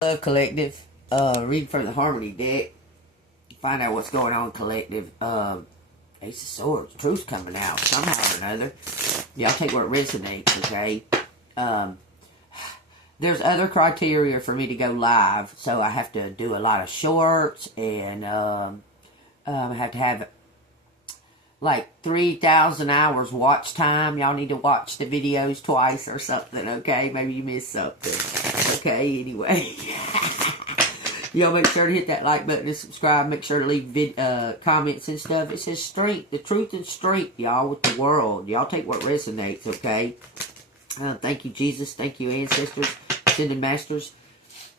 Love Collective. Read from the Harmony deck. Find out what's going on, Collective. Ace of Swords. Truth's coming out somehow or another. Y'all take where it resonates, okay? There's other criteria for me to go live, so I have to do a lot of shorts, and I have to have like 3,000 hours watch time. Y'all need to watch the videos twice or something, okay? Maybe you missed something. Okay, anyway. Y'all make sure to hit that like button and subscribe. Make sure to leave comments and stuff. It says strength, the truth and strength, y'all, with the world. Y'all take what resonates, okay? Thank you, Jesus. Thank you, ancestors, ascended masters.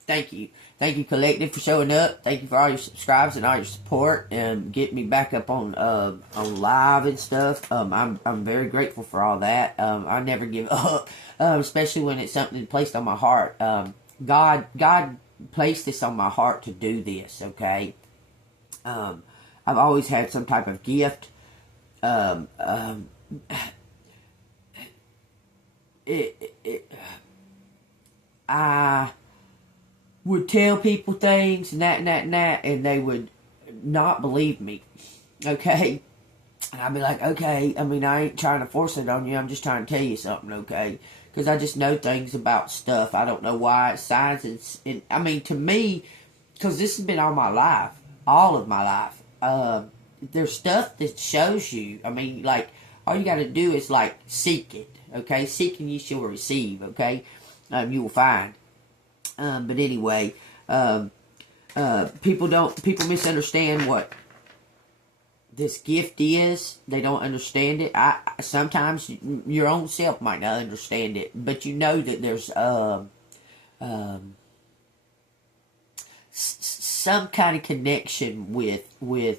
Thank you. Thank you, Collective, for showing up. Thank you for all your subscribes and all your support and getting me back up on live and stuff. I'm very grateful for all that. I never give up, especially when it's something placed on my heart. God placed this on my heart to do this. Okay. I've always had some type of gift. I would tell people things and that, and they would not believe me, okay? And I'd be like, okay, I mean, I ain't trying to force it on you, I'm just trying to tell you something, okay? Because I just know things about stuff. I don't know why. It's science, and I mean, to me, because this has been all my life, all of my life, there's stuff that shows you, I mean, like, all you got to do is, like, seek it, okay? Seek and you shall receive, okay? You will find. But anyway, people misunderstand what this gift is. They don't understand it. Sometimes your own self might not understand it, but you know that there's some kind of connection with you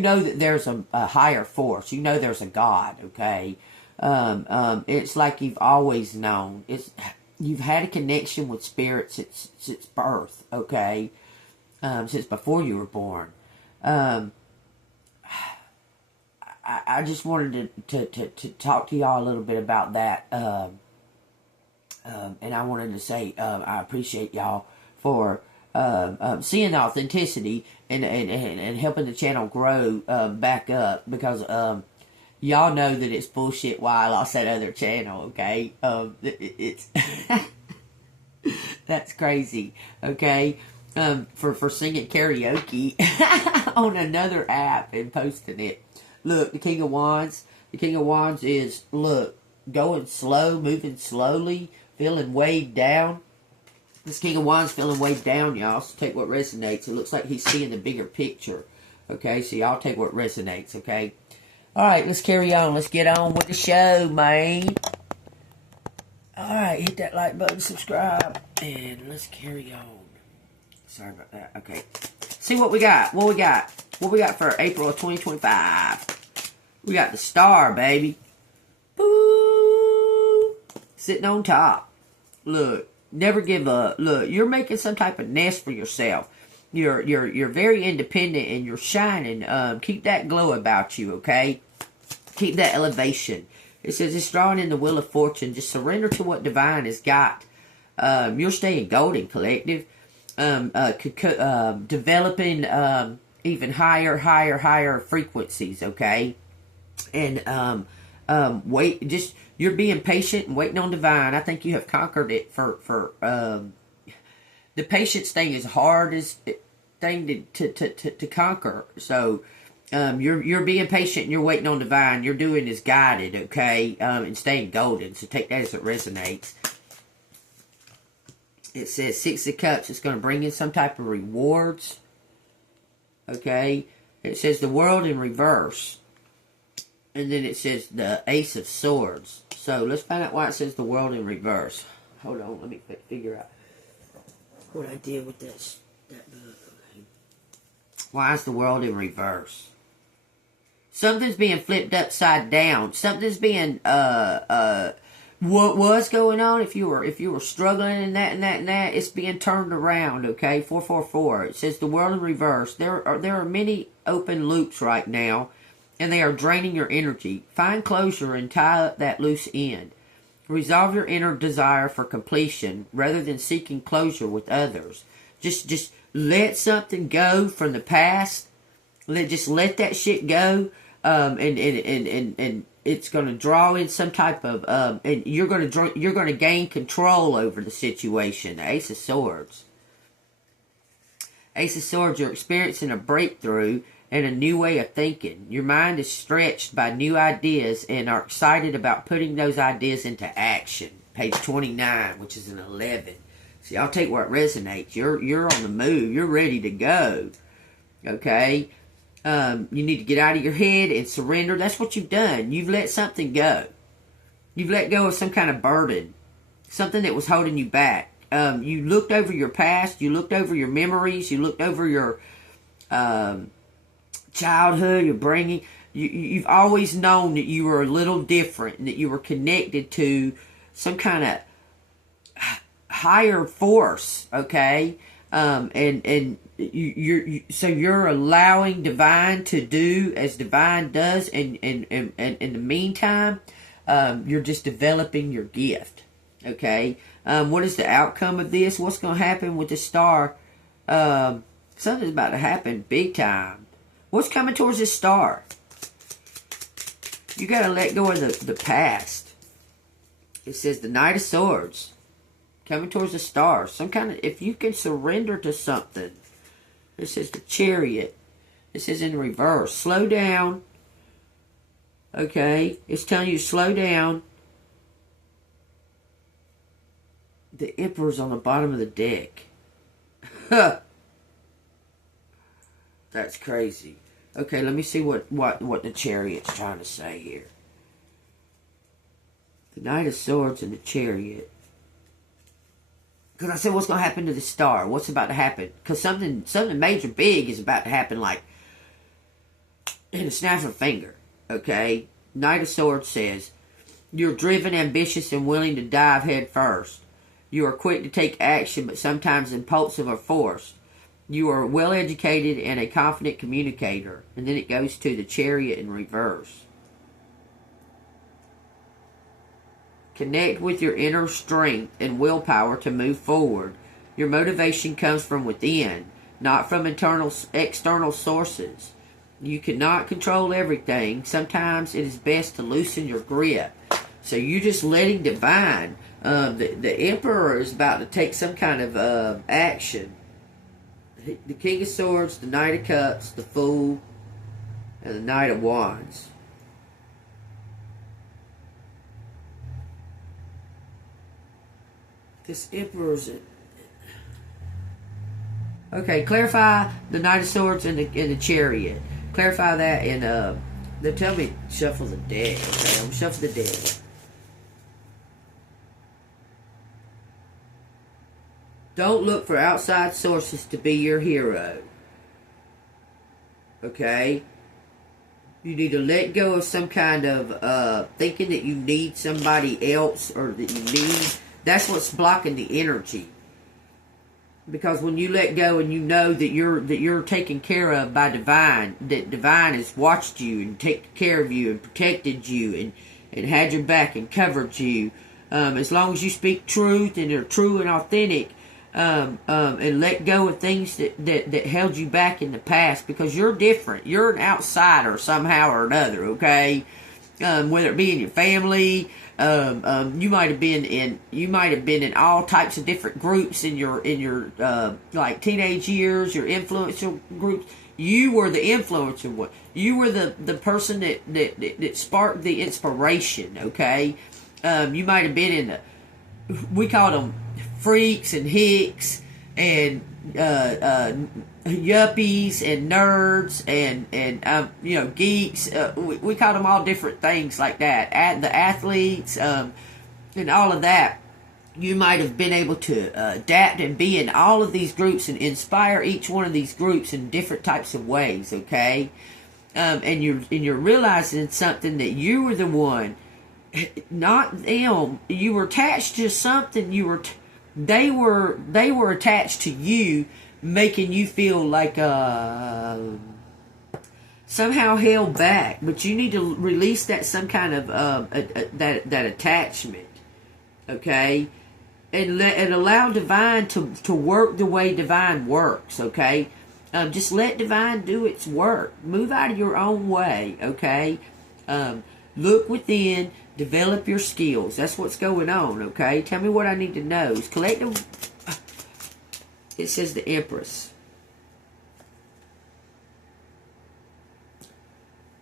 know that there's a higher force. You know there's a God. Okay, it's like you've always known. You've had a connection with spirit since birth, okay? Since before you were born. I just wanted to talk to y'all a little bit about that. And I wanted to say I appreciate y'all for seeing the authenticity and helping the channel grow back up, because y'all know that it's bullshit why I lost that other channel, okay? It's that's crazy, okay? For singing karaoke on another app and posting it. Look, the King of Wands. The King of Wands is, look, going slow, moving slowly, feeling weighed down. This King of Wands feeling weighed down, y'all. So take what resonates. It looks like he's seeing the bigger picture, okay? So y'all take what resonates, okay? Alright, let's carry on. Let's get on with the show, man. Alright, hit that like button, subscribe, and let's carry on. Sorry about that. Okay. See what we got. What we got for April of 2025. We got the Star, baby. Boo! Sitting on top. Look, never give up. Look, you're making some type of nest for yourself. You're very independent and you're shining. Keep that glow about you, okay? Keep that elevation. It says it's drawing in the wheel of fortune. Just surrender to what divine has got. You're staying golden, Collective. Developing even higher frequencies, okay? And you're being patient and waiting on divine. I think you have conquered it for the patience thing is hardest thing to conquer. So you're being patient and you're waiting on divine. You're doing is guided, okay? And staying golden. So take that as it resonates. It says Six of Cups. It's going to bring in some type of rewards. Okay. It says the World in reverse. And then it says the Ace of Swords. So let's find out why it says the World in reverse. Hold on. Let me figure out what I did with that book. Okay. Why is the World in reverse? Something's being flipped upside down. Something's being what was going on, if you were struggling in that, it's being turned around, okay? 444. It says the world in reverse. There are many open loops right now, and they are draining your energy. Find closure and tie up that loose end. Resolve your inner desire for completion rather than seeking closure with others. Just let something go from the past. Just let that shit go, and it's going to draw in some type of and you're going to gain control over the situation. The Ace of Swords. Ace of Swords, you're experiencing a breakthrough and a new way of thinking. Your mind is stretched by new ideas and are excited about putting those ideas into action. Page 29, which is an 11. See, I'll take where it resonates. You're on the move. You're ready to go. Okay? You need to get out of your head and surrender. That's what you've done. You've let something go. You've let go of some kind of burden. Something that was holding you back. You looked over your past. You looked over your memories. You looked over your childhood, your bringing. You've always known that you were a little different and that you were connected to some kind of higher force, okay? And you're allowing divine to do as divine does, and in the meantime, you're just developing your gift, okay? What is the outcome of this? What's going to happen with the star? Something's about to happen big time. What's coming towards this star? You got to let go of the past. It says the Knight of Swords. Coming towards the star. Some kind of, if you can surrender to something. It says the Chariot. This is in reverse. Slow down. Okay. It's telling you to slow down. The Emperor's on the bottom of the deck. That's crazy. Okay, let me see what the Chariot's trying to say here. The Knight of Swords and the Chariot. Because I said, what's going to happen to the star? What's about to happen? Because something major big is about to happen, like, in a snap of a finger. Okay? Knight of Swords says, you're driven, ambitious, and willing to dive head first. You are quick to take action, but sometimes impulsive or forced. You are well educated and a confident communicator. And then it goes to the Chariot in reverse. Connect with your inner strength and willpower to move forward. Your motivation comes from within, not from external sources. You cannot control everything. Sometimes it is best to loosen your grip. So you're just letting divine. The Emperor is about to take some kind of action. The King of Swords, the Knight of Cups, the Fool, and the Knight of Wands. This Emperor's... Okay, clarify the Knight of Swords and the Chariot. Clarify that and they tell me shuffle the deck. Okay, I'm shuffle the deck. Don't look for outside sources to be your hero. Okay? You need to let go of some kind of thinking that you need somebody else or that you need. That's what's blocking the energy. Because when you let go and you know that you're taken care of by divine, that divine has watched you and taken care of you and protected you and had your back and covered you. As long as you speak truth and are true and authentic, and let go of things that held you back in the past, because you're different. You're an outsider somehow or another, okay? Whether it be in your family, you might have been in all types of different groups in your like teenage years, your influential groups. You were the influencer one. You were the person that sparked the inspiration, okay? You might have been in the, we called them freaks and hicks and yuppies and nerds and geeks. We called them all different things like that. The athletes and all of that. You might have been able to adapt and be in all of these groups and inspire each one of these groups in different types of ways. Okay, and you're realizing something, that you were the one, not them. You were attached to something. They were attached to you, making you feel like somehow held back. But you need to release that some kind of that attachment. okay? And allow divine to work the way divine works, okay? Just let divine do its work. Move out of your own way, okay? Look within, develop your skills. That's what's going on, okay? Tell me what I need to know. It's collective. It says the Empress.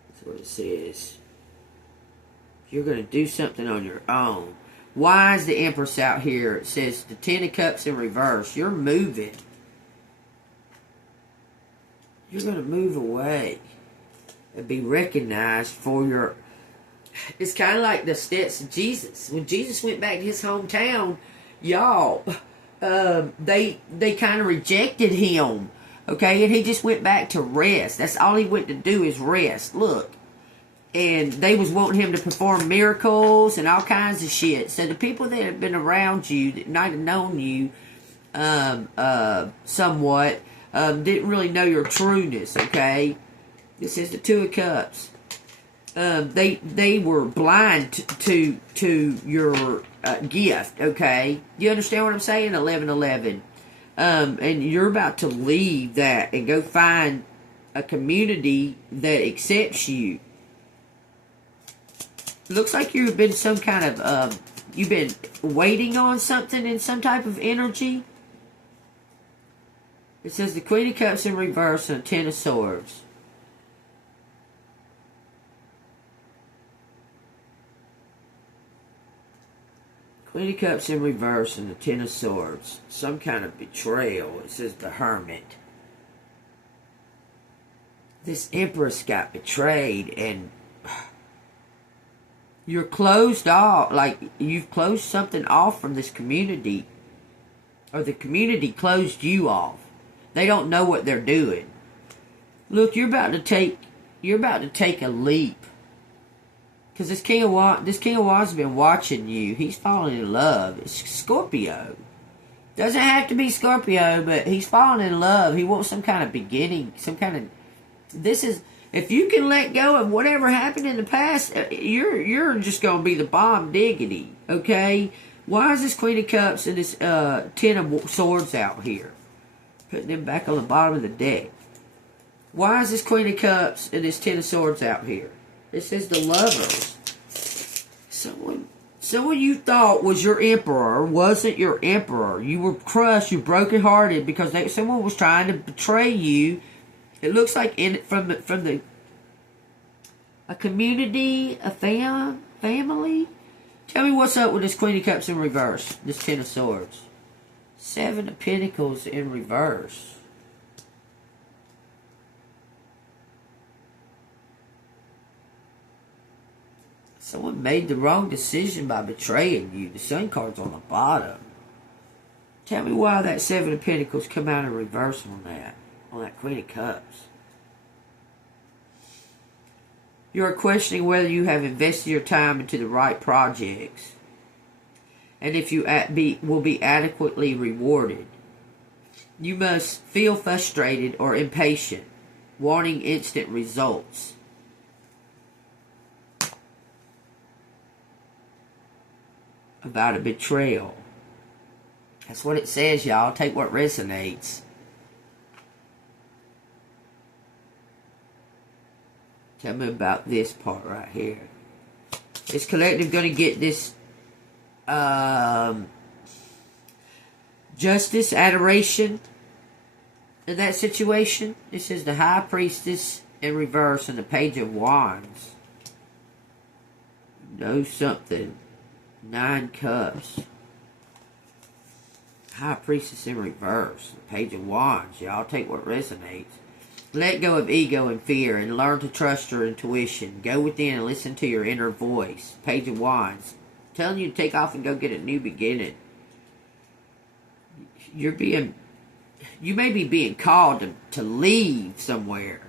That's what it says. You're going to do something on your own. Why is the Empress out here? It says the Ten of Cups in reverse. You're moving. You're going to move away and be recognized for your... It's kind of like the steps of Jesus. When Jesus went back to his hometown, y'all, they kind of rejected him, okay? And he just went back to rest. That's all he went to do is rest. Look. And they was wanting him to perform miracles and all kinds of shit. So the people that have been around you, that might have known you somewhat, didn't really know your trueness, okay? This is the Two of Cups. They were blind to your gift, okay? You understand what I'm saying? 11:11. And you're about to leave that and go find a community that accepts you. Looks like you've been some kind of, you've been waiting on something in some type of energy. It says the Queen of Cups in reverse and a Ten of Swords. Queen of Cups in reverse and the Ten of Swords. Some kind of betrayal. It says the Hermit. This Empress got betrayed and... You're closed off, like you've closed something off from this community. Or the community closed you off. They don't know what they're doing. Look, you're about to take a leap. Because this King of Wands has been watching you. He's falling in love. It's Scorpio. Doesn't have to be Scorpio, but he's falling in love. He wants some kind of beginning, some kind of... This is... If you can let go of whatever happened in the past, you're just going to be the bomb diggity, okay? Why is this Queen of Cups and this Ten of Swords out here? Putting them back on the bottom of the deck. Why is this Queen of Cups and this Ten of Swords out here? It says the Lovers. Someone you thought was your emperor wasn't your emperor. You were crushed, you brokenhearted because someone was trying to betray you. It looks like from a community, a family. Tell me what's up with this Queen of Cups in reverse, this Ten of Swords. Seven of Pentacles in reverse. Someone made the wrong decision by betraying you. The Sun card's on the bottom. Tell me why that Seven of Pentacles come out in reverse on that Queen of Cups. You are questioning whether you have invested your time into the right projects and if you will be adequately rewarded. You must feel frustrated or impatient, wanting instant results. About a betrayal. That's what it says, y'all. Take what resonates. Tell me about this part right here. Is collective going to get this justice, adoration in that situation? It says the High Priestess in reverse and the Page of Wands. Know something. 9 Cups. High Priestess in reverse. The Page of Wands. Y'all take what resonates. Let go of ego and fear and learn to trust your intuition. Go within and listen to your inner voice. Page of Wands. Telling you to take off and go get a new beginning. You may be being called to leave somewhere.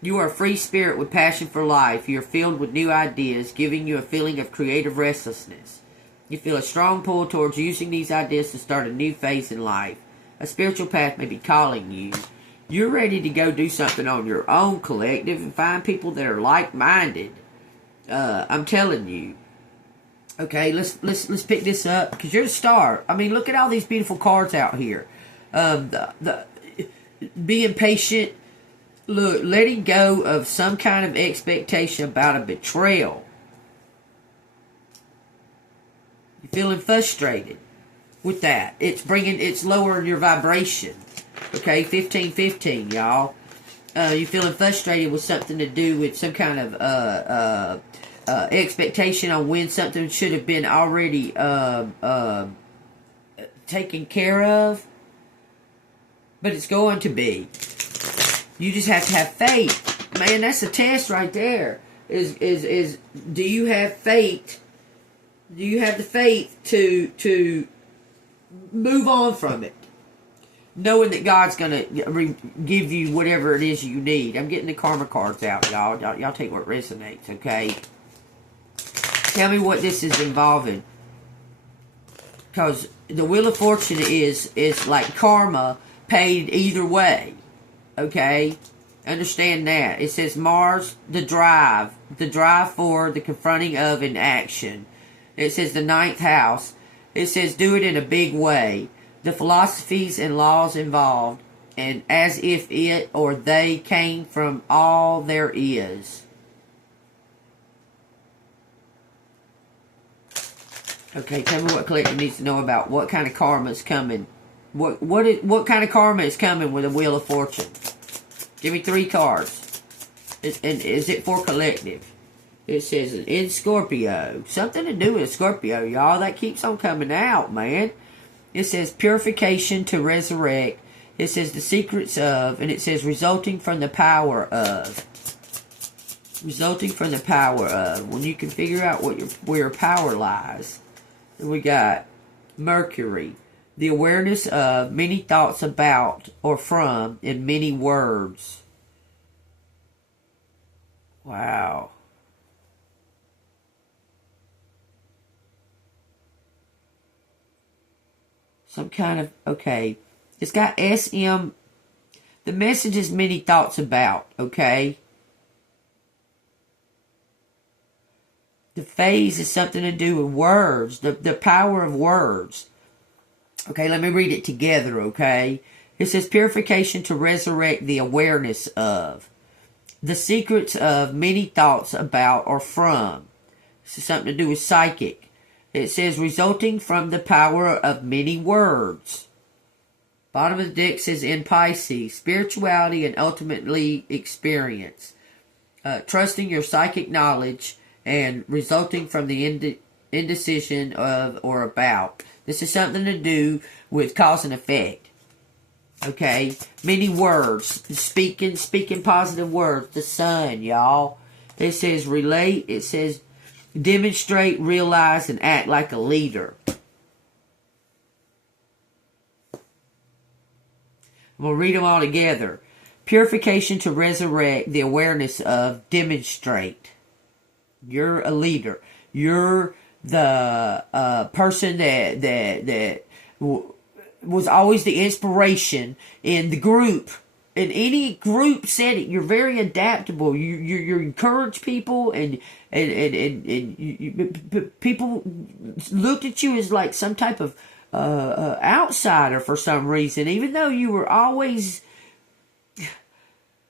You are a free spirit with passion for life. You are filled with new ideas, giving you a feeling of creative restlessness. You feel a strong pull towards using these ideas to start a new phase in life. A spiritual path may be calling you. You're ready to go do something on your own, collective, and find people that are like-minded. I'm telling you. Okay, let's pick this up because you're the star. I mean, look at all these beautiful cards out here. The being patient, look, letting go of some kind of expectation about a betrayal. You're feeling frustrated with that. It's lowering your vibration. Okay, 15-15, y'all. You're feeling frustrated with something to do with some kind of expectation on when something should have been already taken care of, but it's going to be. You just have to have faith, man. That's a test right there. Is do you have faith? Do you have the faith to move on from it, knowing that God's gonna give you whatever it is you need? I'm getting the karma cards out, y'all. Y'all take what resonates, okay? Tell me what this is involving. Because the Wheel of Fortune is like karma paid either way. Okay? Understand that. It says Mars, the drive for, the confronting of, and action. It says the 9th house. It says do it in a big way. The philosophies and laws involved, and as if it or they came from all there is. Okay, tell me what collective needs to know about what kind of karma is coming. What kind of karma is coming with a Wheel of Fortune? Give me 3 cards. And is it for collective? It says in Scorpio. Something to do with Scorpio, y'all. That keeps on coming out, man. It says purification to resurrect. It says the secrets of, and it says resulting from the power of. Resulting from the power of. When you can figure out where your power lies. We got Mercury, the awareness of many thoughts about or from in many words. Wow. Some kind of, okay. It's got SM. The message is many thoughts about, okay? The phase is something to do with words, the power of words. Okay, let me read it together, okay? It says purification to resurrect the awareness of. The secrets of many thoughts about or from. This is something to do with psychic. It says resulting from the power of many words. Bottom of the deck says in Pisces, spirituality and ultimately experience. Trusting your psychic knowledge and resulting from the indecision of or about. This is something to do with cause and effect. Okay? Many words. Speaking positive words. The sun, y'all. It says relate. It says demonstrate, realize, and act like a leader. We'll read them all together. Purification to resurrect the awareness of, demonstrate. You're a leader. You're the person that was always the inspiration in the group. In any group setting, you're very adaptable. You encourage people, and people looked at you as like some type of outsider for some reason, even though you were always.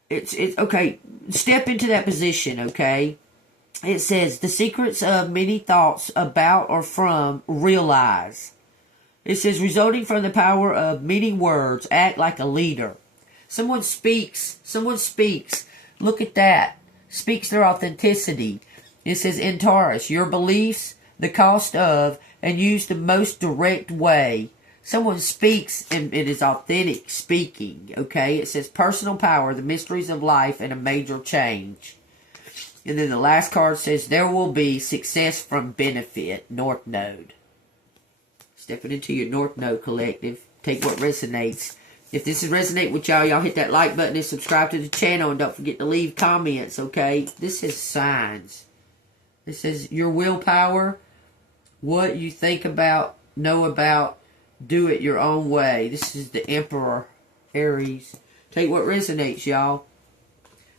It's okay. Step into that position, okay. It says, the secrets of many thoughts about or from, realize. It says, resulting from the power of many words, act like a leader. Someone speaks. Look at that. Speaks their authenticity. It says, in Taurus, your beliefs, the cost of, and use the most direct way. Someone speaks and it is authentic speaking, okay? It says, personal power, the mysteries of life, and a major change. And then the last card says, there will be success from benefit, North Node. Stepping into your North Node collective. Take what resonates. If this is resonate with y'all, y'all hit that like button and subscribe to the channel. And don't forget to leave comments, okay? This is signs. This is your willpower. What you think about, know about, do it your own way. This is the Emperor, Aries. Take what resonates, y'all.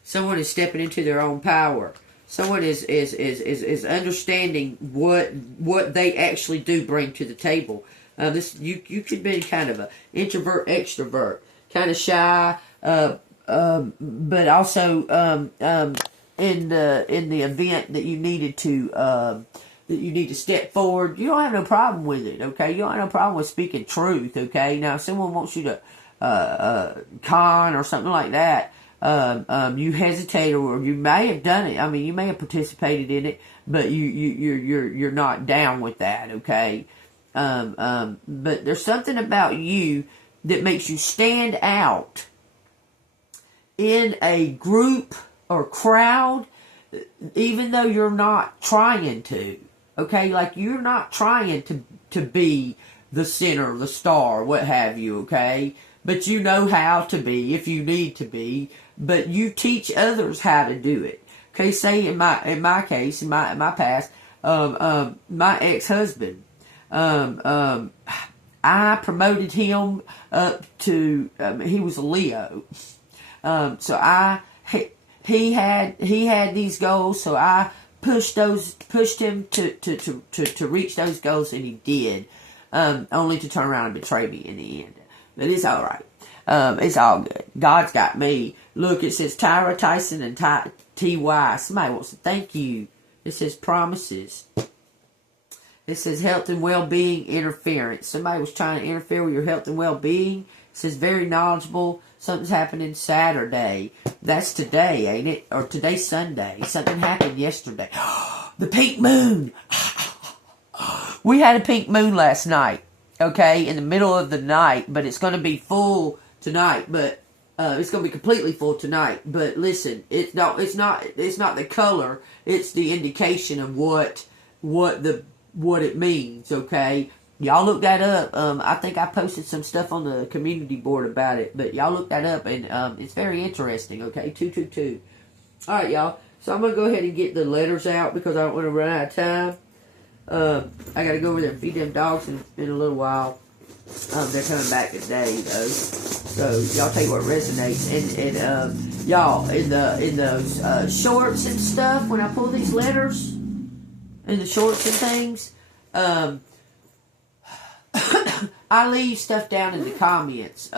Someone is stepping into their own power. Someone is understanding what they actually do bring to the table. This you could be kind of an introvert, extrovert, kind of shy, but also in the event that you needed to that you need to step forward, you don't have no problem with it. Okay, you don't have no problem with speaking truth. Okay, now if someone wants you to con or something like that. You hesitate, or you may have done it. I mean, you may have participated in it, but you're not down with that, okay? But there's something about you that makes you stand out in a group or crowd, even though you're not trying to, okay? Like, you're not trying to be the center, the star, what have you, okay? But you know how to be if you need to be. But you teach others how to do it. Okay, say in my case, in my past, my ex-husband, I promoted him up to he was a Leo, so he had these goals, so I pushed him to reach those goals, and he did, only to turn around and betray me in the end. But it's all right. It's all good. God's got me. Look, it says Tyra Tyson and T.Y. Somebody wants to thank you. It says promises. It says health and well-being interference. Somebody was trying to interfere with your health and well-being. It says very knowledgeable. Something's happening Saturday. That's today, ain't it? Or today's Sunday. Something happened yesterday. The pink moon. We had a pink moon last night. Okay, in the middle of the night, but it's going to be full tonight. But it's going to be completely full tonight. But listen, it's not the color. It's the indication of what it means. Okay, y'all look that up. I think I posted some stuff on the community board about it. But y'all look that up, and it's very interesting. Okay, 222. All right, y'all. So I'm gonna go ahead and get the letters out because I don't want to run out of time. I gotta go over there and feed them dogs in a little while. They're coming back today though, so y'all take what resonates. And y'all in those shorts and stuff, when I pull these letters in the shorts and things, I leave stuff down in the comments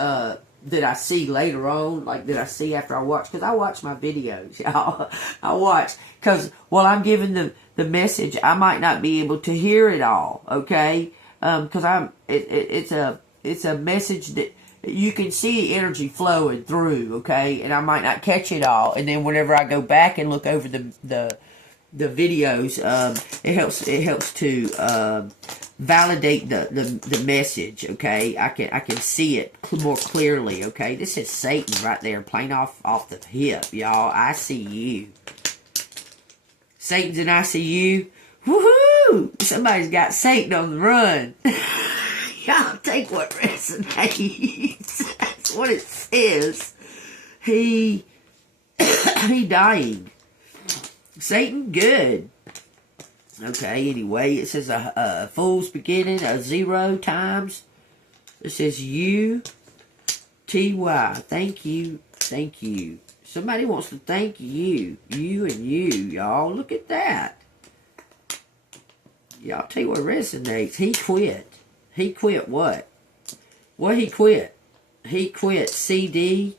that I see later on, like that I see after I watch, because I watch my videos, y'all. I watch because while I'm giving the message, I might not be able to hear it all, okay? Because it's a message that you can see energy flowing through, okay? And I might not catch it all, and then whenever I go back and look over the videos, it helps to validate the message, okay? I can see it more clearly, okay? This is Satan right there, plain off the hip, y'all. I see you. Satan's in ICU. Woohoo! Somebody's got Satan on the run. Y'all take what resonates. That's what it says. He dying. Satan, good. Okay, anyway, it says a fool's beginning, a 0 times. It says U-T-Y. Thank you, thank you. Somebody wants to thank you. You and you, y'all. Look at that. Y'all tell you what resonates. He quit. He quit what? What he quit? He quit CD.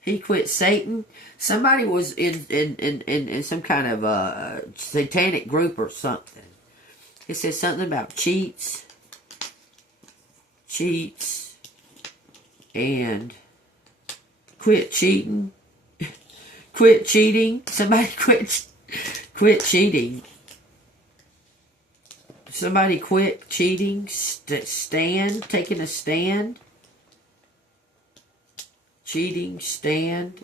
He quit Satan. Somebody was in some kind of satanic group or something. It says something about cheats, and quit cheating. Quit cheating. Somebody quit cheating. Somebody quit cheating. Stand. Taking a stand. Cheating. Stand.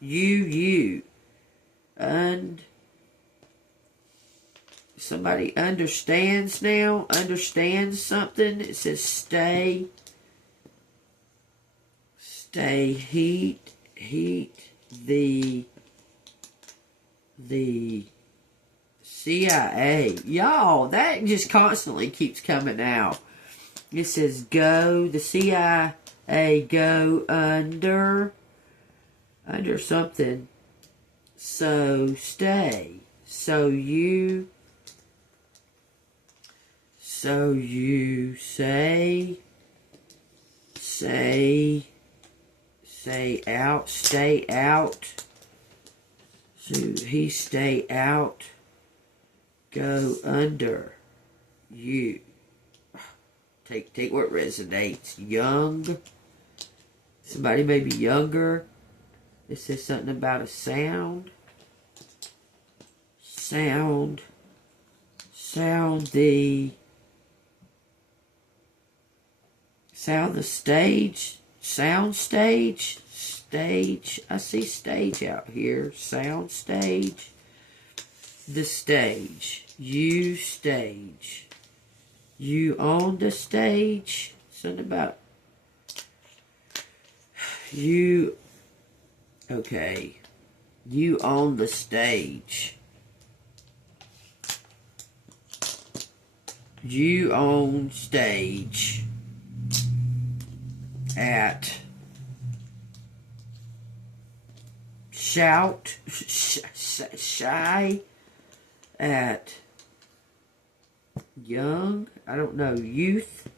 You. And somebody understands now. Understands something. It says stay. Heat. The CIA. Y'all, that just constantly keeps coming out. It says go. The CIA go under something. So stay. So you say out, stay out. So he stay out, go under. You take what resonates. Young. Somebody maybe younger. It says something about a sound. Sound the stage. Sound stage. Stage. I see stage out here. Sound stage. The stage. You stage. You on the stage. Something about you. Okay. You on the stage. You on stage at shout shy at young, I don't know, youth.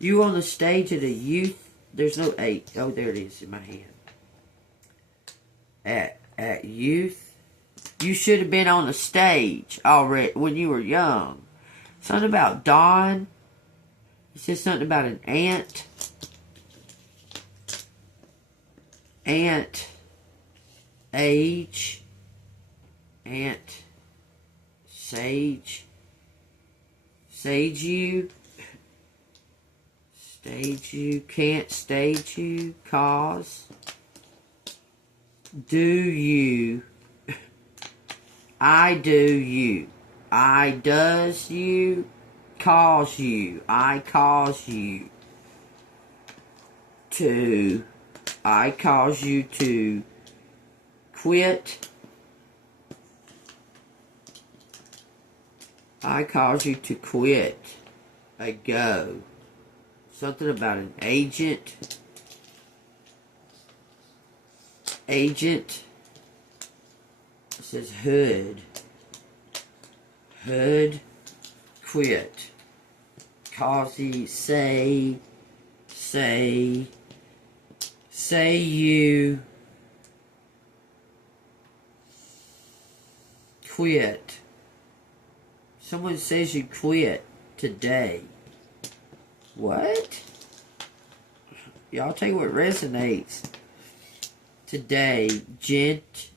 You on the stage at a youth. There's no 8. Oh, there it is in my hand. At youth. You should have been on the stage already when you were young. Something about dawn. It says something about an ant. Ant. Age. Ant. Sage. Sage you. Stage you. Can't stage you. Cause. Do you. I do you. I does you. Cause you. I cause you to. I cause you to quit. I cause you to quit. A go. Something about an agent. Agent. It says hood. Hood. Quit. Causey. Say you quit. Someone says you quit today. What? Y'all take what resonates. Today, get.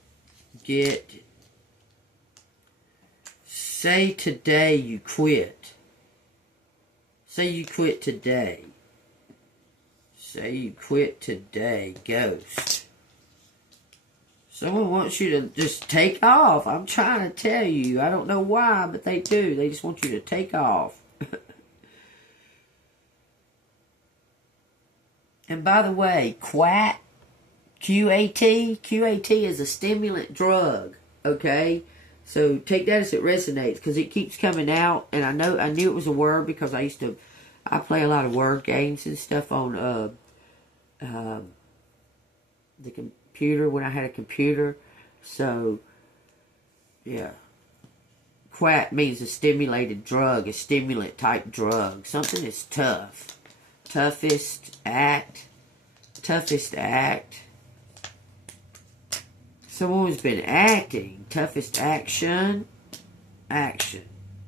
Say today you quit. Say you quit today. Say you quit today, ghost. Someone wants you to just take off. I'm trying to tell you. I don't know why, but they do. They just want you to take off. And by the way, quat, QAT is a stimulant drug. Okay? So take that as it resonates, because it keeps coming out. And I knew it was a word because I play a lot of word games and stuff on the computer when I had a computer. So, yeah. Quat means a stimulated drug, a stimulant type drug. Something that's tough. Toughest act. Someone's been acting. Toughest action.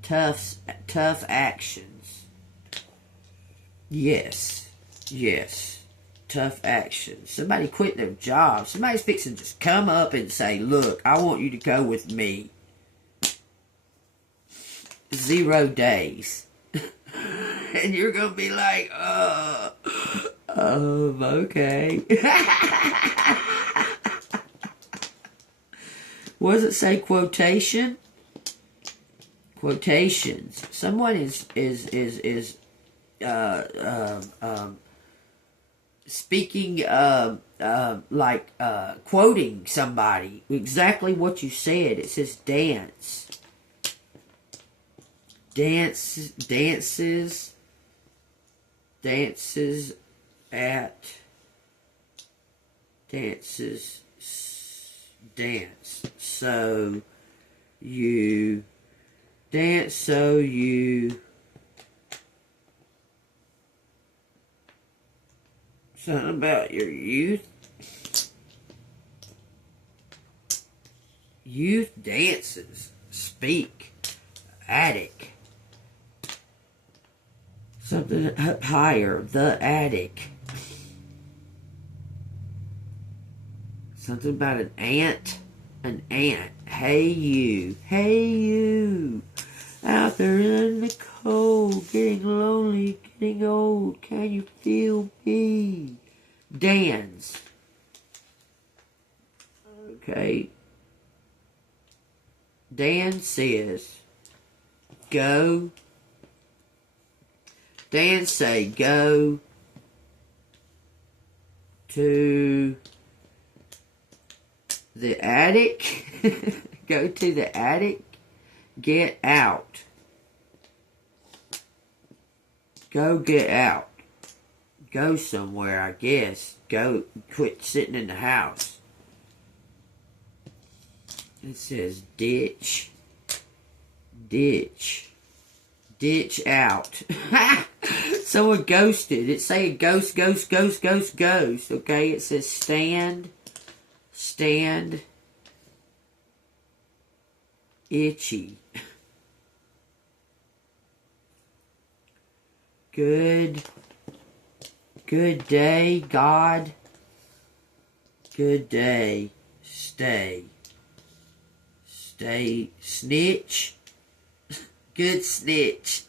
Tough actions. Yes. Tough action. Somebody quit their job. Somebody's fixing to just come up and say, look, I want you to go with me. 0 days. And you're going to be like, okay. What does it say? Quotation? Quotations. Someone is speaking, quoting somebody. Exactly what you said. It says dance. Dances at. Dances. dance. So you dance, so you something about your youth. Youth dances. Speak. Attic. Something up higher. The attic. Something about an ant. An ant. Hey you. Hey you. Out there in the cold. Getting lonely. Getting old. Can you feel me? Dance. Okay. Dan says, go. Dan say, go to the attic. Go to the attic. Get out. Go get out. Go somewhere, I guess. Go, quit sitting in the house. It says ditch. Ditch. Ditch out. Someone ghosted. It say ghost, ghost, ghost, ghost, ghost. Okay, it says stand. Stand. Itchy. Good. Good day, God. Good day. Stay. Stay. Snitch. Good snitch.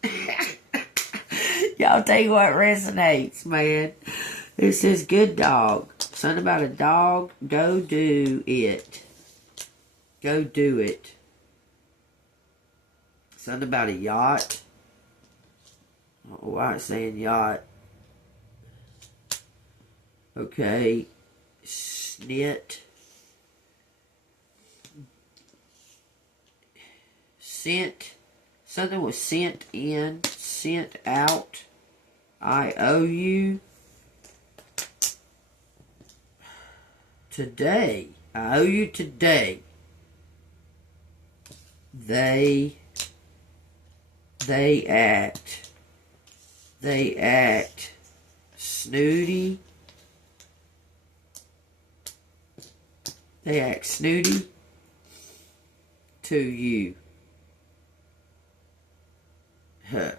Y'all take what resonates, man. It says good dog. Something about a dog. Go do it. Go do it. Something about a yacht. I don't know why it's saying yacht. Okay. Snit. Sent. Something was sent in. Sent out. I owe you. Today. I owe you today. They act. They act snooty. They act snooty to you. Huh.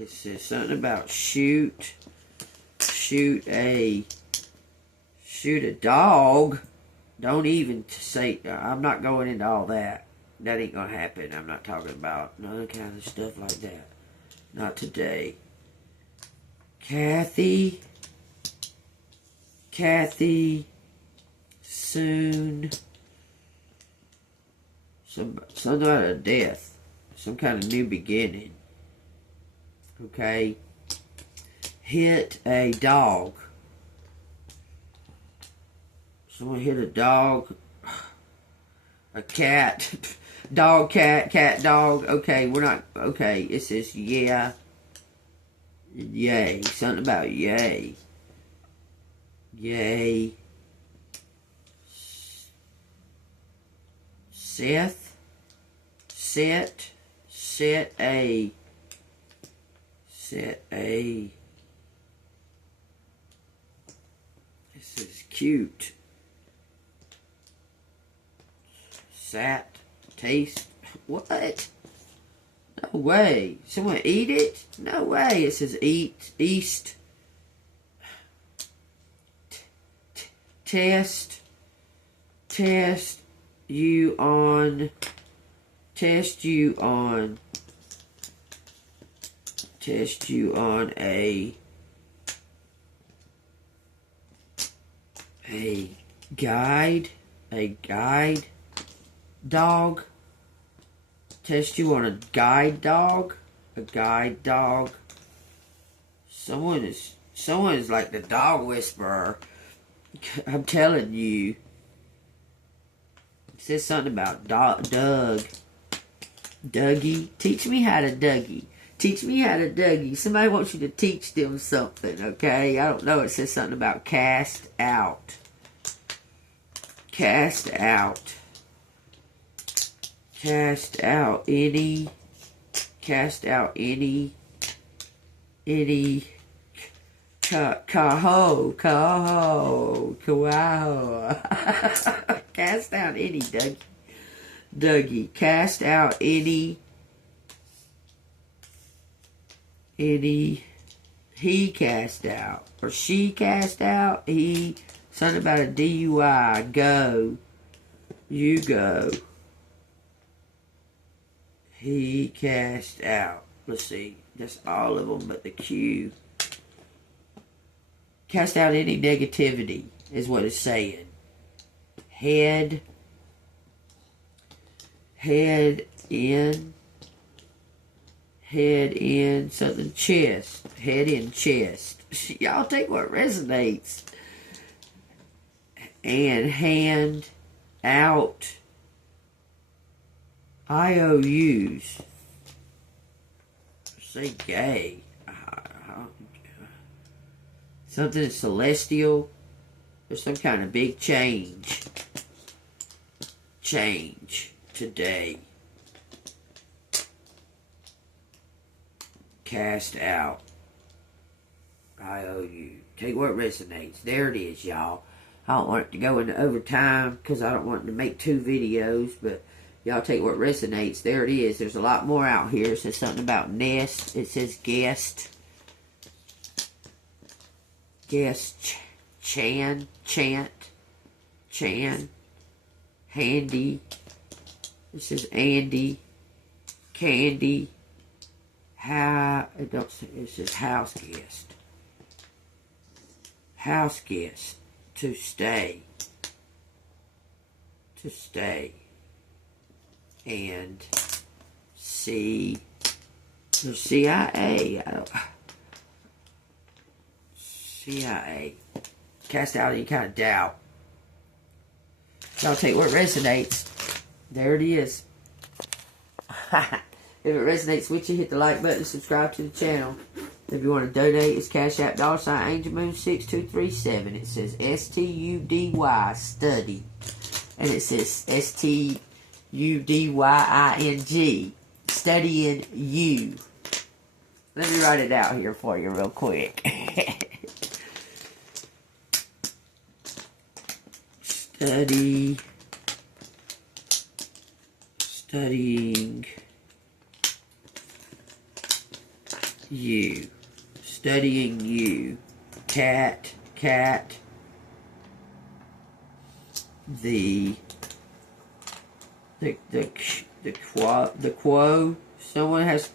It says something about shoot. Shoot a dog. Don't even say, I'm not going into all that. That ain't gonna happen. I'm not talking about none kind of stuff like that. Not today. Kathy. Soon. Something about a death. Some kind of new beginning. Okay. Hit a dog. Someone hit a dog. A cat. Dog, cat, cat, dog. Okay, we're not. Okay, it says yeah. Yay. Something about yay. Yay. Seth. Set a. This is cute. Sat. Taste. What? No way. Someone eat it? No way. It says eat. East. Test you on. Test you on a guide dog. Test you on a guide dog. A guide dog. Someone is like the dog whisperer. I'm telling you. It says something about Doug. Dougie. Teach me how to Dougie. Teach me how to Dougie. Somebody wants you to teach them something, okay? I don't know. It says something about cast out. cast out any Kaho. Cast out any, Dougie. Cast out any, he cast out, or she cast out, something about a DUI, go, you go. He cast out. Let's see, that's all of them but the Q. Cast out any negativity is what it's saying. Head in, something, chest. Head in, chest. Y'all take what resonates. And hand out, IOUs. Say gay. Something celestial. There's some kind of big change. Change today. Cast out. IOU. Take what resonates. There it is, y'all. I don't want it to go into overtime because I don't want to make 2 videos, but y'all take what resonates. There it is. There's a lot more out here. It says something about nest. It says guest. Guest. Chant. Handy. It says Andy. Candy. It says house guest. House guest. To stay. And C. The CIA. CIA. Cast out any kind of doubt. Y'all take what resonates. There it is. If it resonates with you, hit the like button, subscribe to the channel. If you want to donate, it's Cash App $AngelMoon6237. It says STUDY study. And it says STUDYING. Studying you. Let me write it out here for you real quick. Studying you. Studying you. Cat. The quo. Someone has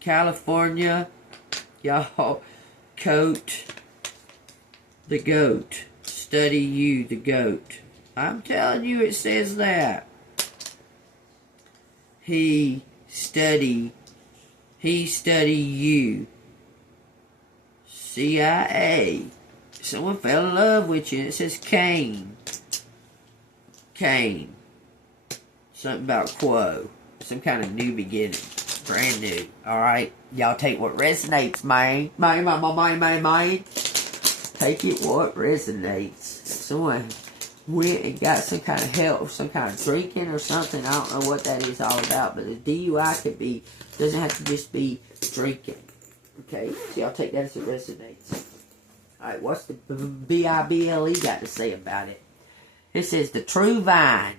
California. Y'all. Coat. The goat. Study you, the goat. I'm telling you, it says that. He study you. CIA. Someone fell in love with you. It says Cain. Something about quo. Some kind of new beginning. Brand new. Alright? Y'all take what resonates, man. Man. Take it what resonates. Someone went and got some kind of help, some kind of drinking or something. I don't know what that is all about, but the DUI doesn't have to just be drinking. Okay, so y'all take that as it resonates. Alright, what's the Bible got to say about it? It says, the true vine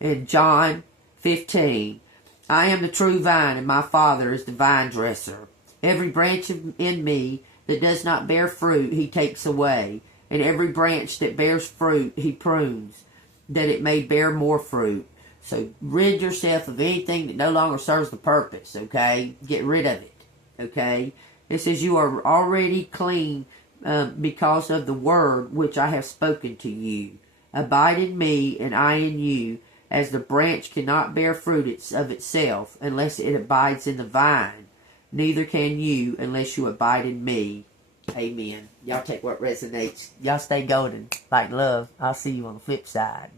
in John 15. I am the true vine, and my Father is the vine dresser. Every branch in me that does not bear fruit, he takes away. And every branch that bears fruit, he prunes, that it may bear more fruit. So rid yourself of anything that no longer serves the purpose, okay? Get rid of it, okay? It says you are already clean because of the word which I have spoken to you. Abide in me, and I in you, as the branch cannot bear fruit of itself unless it abides in the vine. Neither can you unless you abide in me. Amen. Y'all take what resonates. Y'all stay golden. Like love. I'll see you on the flip side.